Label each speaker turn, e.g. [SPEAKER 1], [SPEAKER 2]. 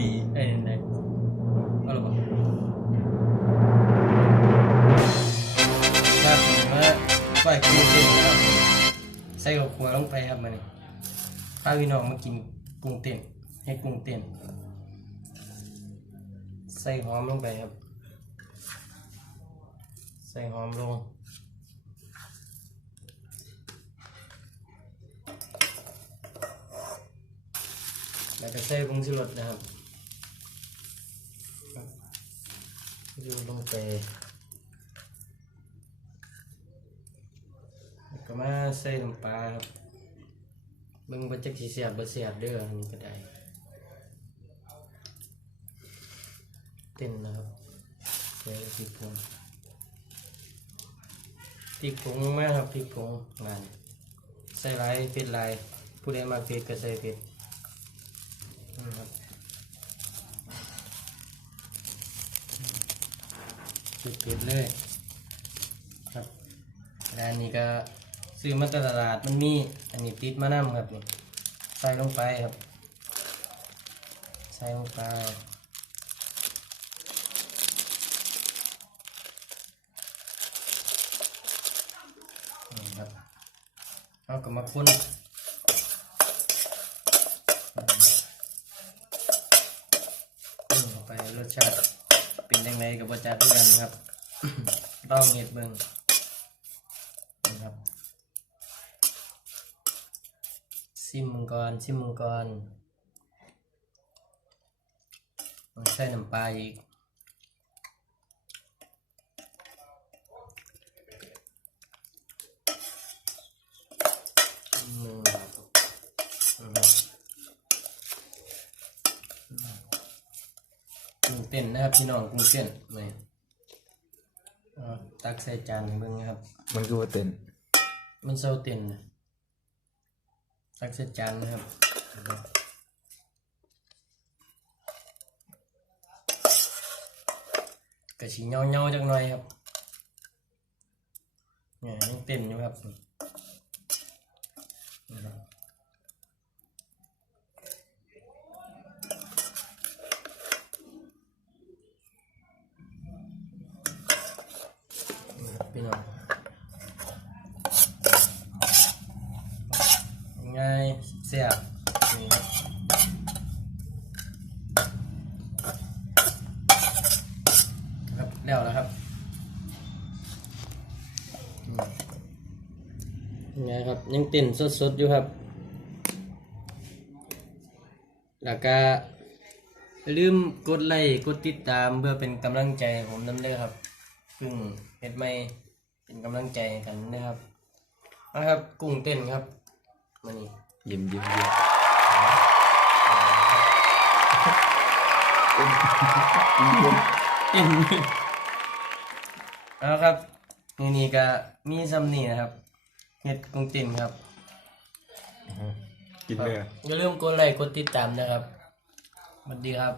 [SPEAKER 1] ดี
[SPEAKER 2] เอ้ยไหนเอาละบ่ครับผมว่าปล่อยกุ้งเต้นนะครับใส่กับขัวลงไปครับมันนี่พาพี่น้องมากินกุ้งเต้นให้กุ้งเต้นใส่หอมลงไปครับ ใส่หอมลงแล้วก็ใส่ผงชูรสนะครับ ยูลงไปแล้วก็มาใส่น้ำปลาครับเบิ่งว่าจักสิเสียบบ่เสียบเด้ออันนี้ก็ได้เต้นนะครับใส่พริกผงพริกผงมากครับพริกผงงานใส่หลายเผ็ดหลายผู้ใดมาเผ็ดก็ใส่เผ็ดนะครับ ปิดเลยครับแล้วอันนี้ก็ซื้อมาตลาดมันมีอันนี้ติดมานำครับนี่ใส่ลงไปครับ ใส่ลงไปนี่ครับเอากลับมาคนปรุงไปรสชาติ เป็นยังไงกับรสชาติด้วยกันครับ ต้องเห็ดเบิ้งนะครับซิมมังกรซิมมังกรใส่น้ำปลาอีกอืมอืม กุ้งเต้นนะครับ พี่น้องกุ้งเต้นนี่เอาตักใส่จานให้เบิ่งนะครับ
[SPEAKER 1] มันคือว่าเต้น
[SPEAKER 2] มันเซาเต้นนะตักใส่จานนะครับ กระชีเงาเงาๆจังหน่อยครับเนี่ยยังเต้นอยู่ครับนะครับ พี่น้องง่ายเสียบนี่ครับครับแล้วแล้วครับอืมยังไงครับยังเต้นสดๆอยู่ครับ แล้วก็อย่าลืมกดไลค์กดติดตามเพื่อเป็นกำลังใจผมนำเด้อครับเพิ่งเฮ็ดไม่ เป็นกำลังใจให้กันนะครับนะครับ กุ้งเต้นครับมานี่
[SPEAKER 1] ยิ้มยิ้มยิ้ม
[SPEAKER 2] เต้นเอาครับนี่นี่ก็มีซัมนี่นะครับเฮ็ดกุ้งเต้นครับ
[SPEAKER 1] กินเลยอะ
[SPEAKER 2] อย่าลืมกดไลค์กดติดตามนะครับสวัสดีครับ